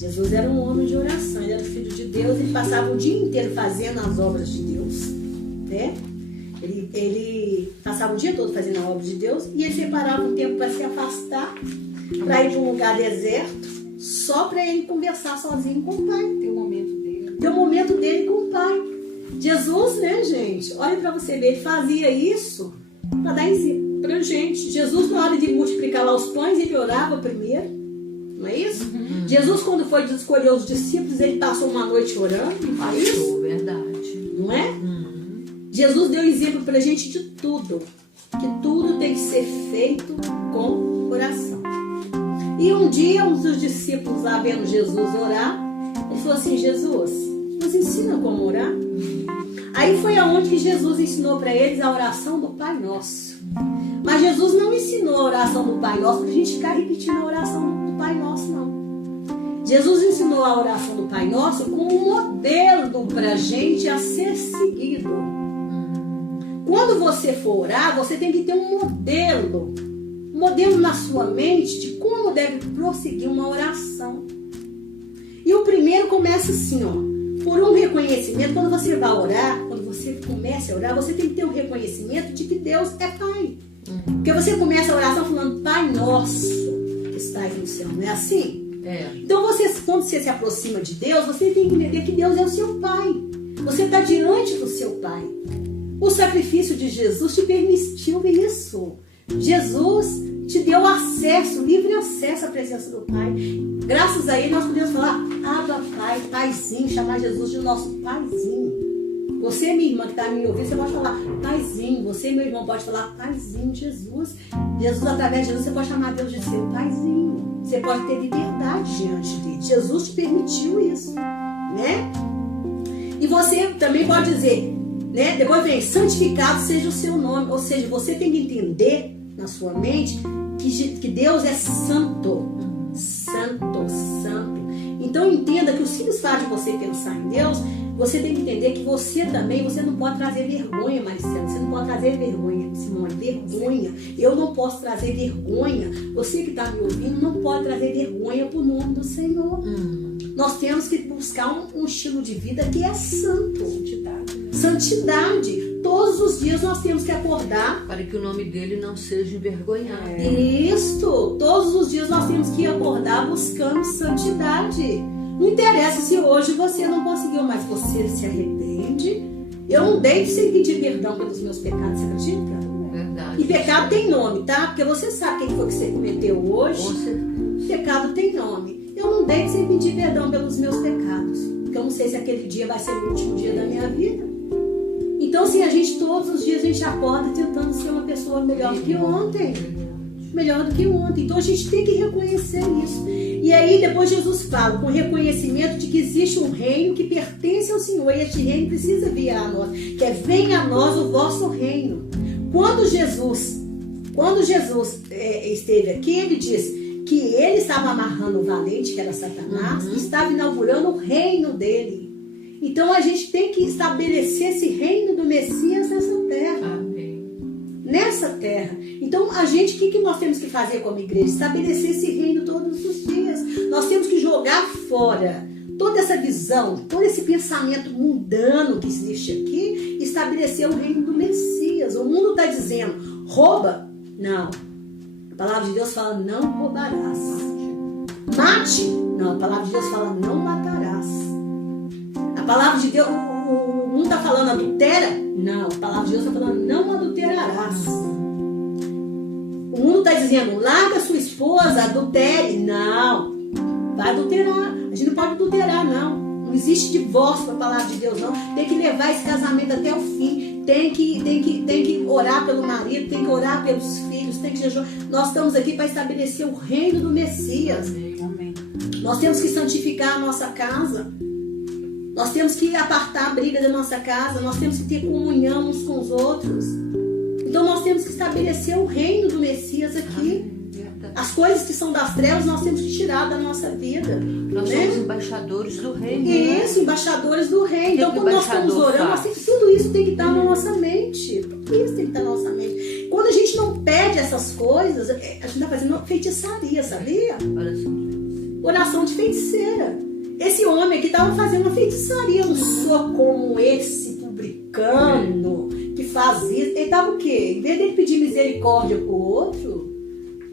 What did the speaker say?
Jesus era um homem de oração, ele era filho de Deus, ele passava o dia inteiro fazendo as obras de Deus, né? Ele passava o dia todo fazendo a obra de Deus e ele separava um tempo para se afastar, para ir para um lugar deserto, só para ele conversar sozinho com o Pai. Ter o momento dele. Ter o momento dele com o Pai. Jesus, né, gente? Olha para você ver, ele fazia isso para dar ensino pra gente. Jesus, na hora de multiplicar lá os pães, ele orava primeiro. Não é isso? Jesus, quando foi de escolher os discípulos, ele passou uma noite orando. Não é isso? Verdade. Não é? Jesus deu exemplo pra gente de tudo. Que tudo tem que ser feito com oração. E um dia, um dos discípulos lá vendo Jesus orar, ele falou assim: Jesus, nos ensina como orar? Aí foi aonde que Jesus ensinou para eles a oração do Pai Nosso. Mas Jesus não ensinou a oração do Pai Nosso para a gente ficar repetindo a oração do Pai Nosso, não. Jesus ensinou a oração do Pai Nosso como um modelo para a gente a ser seguido. Quando você for orar, você tem que ter um modelo na sua mente de como deve prosseguir uma oração. E o primeiro começa assim, ó. Por um reconhecimento, quando você vai orar, quando você começa a orar, você tem que ter um reconhecimento de que Deus é Pai. Porque você começa a oração falando: Pai Nosso que estás no céu, não é assim? Então quando você se aproxima de Deus, você tem que entender que Deus é o seu Pai. Você está diante do seu Pai. O sacrifício de Jesus te permitiu isso. Jesus te deu acesso, livre acesso à presença do Pai. Graças a Ele nós podemos falar: Abba Pai, Paizinho, chamar Jesus de nosso Paizinho. Você, minha irmã que está me ouvindo, você pode falar Paizinho. Você, meu irmão, pode falar Paizinho, Jesus. Jesus, através de Jesus, você pode chamar Deus de seu Paizinho. Você pode ter liberdade diante dele. Jesus te permitiu isso, né? E você também pode dizer, né? Depois vem: santificado seja o seu nome. Ou seja, você tem que entender na sua mente que Deus é santo. Santo, santo. Então entenda que o simples fato de você pensar em Deus, você tem que entender que você também, você não pode trazer vergonha, Maricela. Você não pode trazer vergonha, Simone, vergonha. Eu não posso trazer vergonha. Você que está me ouvindo não pode trazer vergonha para o nome do Senhor. Nós temos que buscar um estilo de vida que é santo. Santidade. Todos os dias nós temos que acordar para que o nome dele não seja envergonhado. Isso. Todos os dias nós temos que acordar buscando santidade. Não interessa se hoje você não conseguiu, mas você se arrepende. Eu não deito sem pedir perdão pelos meus pecados, você acredita? Verdade. E pecado tem nome, tá? Porque você sabe quem foi que você cometeu hoje. Com certeza. Pecado tem nome. Eu não deito sem pedir perdão pelos meus pecados. Porque eu não sei se aquele dia vai ser o último dia da minha vida. Então, assim, todos os dias a gente acorda tentando ser uma pessoa melhor do que ontem. Melhor do que ontem. Então a gente tem que reconhecer isso. E aí depois Jesus fala com reconhecimento de que existe um reino que pertence ao Senhor. E este reino precisa vir a nós. Que é: venha a nós o vosso reino. Quando Jesus esteve aqui, ele disse que ele estava amarrando o valente, que era Satanás, e estava inaugurando o reino dele. Então a gente tem que estabelecer esse reino do Messias nessa terra. Amém. Nessa terra. Então o que nós temos que fazer como igreja? Estabelecer esse reino todos os dias. Nós temos que jogar fora toda essa visão, todo esse pensamento mundano que existe aqui, estabelecer o reino do Messias. O mundo está dizendo: rouba? Não. A palavra de Deus fala: não roubarás. Mate? Não. A palavra de Deus fala: não matarás. A palavra de Deus, o mundo está falando: adultera? Não, a palavra de Deus está falando: não adulterarás. O mundo está dizendo: larga sua esposa, adultere. Não, vai adulterar. A gente não pode adulterar, não. Não existe divórcio para a palavra de Deus, não. Tem que levar esse casamento até o fim. Tem que orar pelo marido, tem que orar pelos filhos, tem que jejuar. Nós estamos aqui para estabelecer o reino do Messias. Amém. Nós temos que santificar a nossa casa. Nós temos que apartar a briga da nossa casa. Nós temos que ter comunhão uns com os outros. Então nós temos que estabelecer o reino do Messias aqui. As coisas que são das trevas nós temos que tirar da nossa vida. Nós somos embaixadores do reino. Isso, embaixadores do reino. Então quando nós estamos orando, tudo isso tem que estar na nossa mente. Tudo isso tem que estar na nossa mente. Quando a gente não pede essas coisas, a gente está fazendo uma feitiçaria, sabia? Olha só. Oração de feiticeira. Esse homem aqui estava fazendo uma feitiçaria. Não sou como esse publicano que faz isso. Ele estava o quê? Em vez de ele pedir misericórdia pro outro,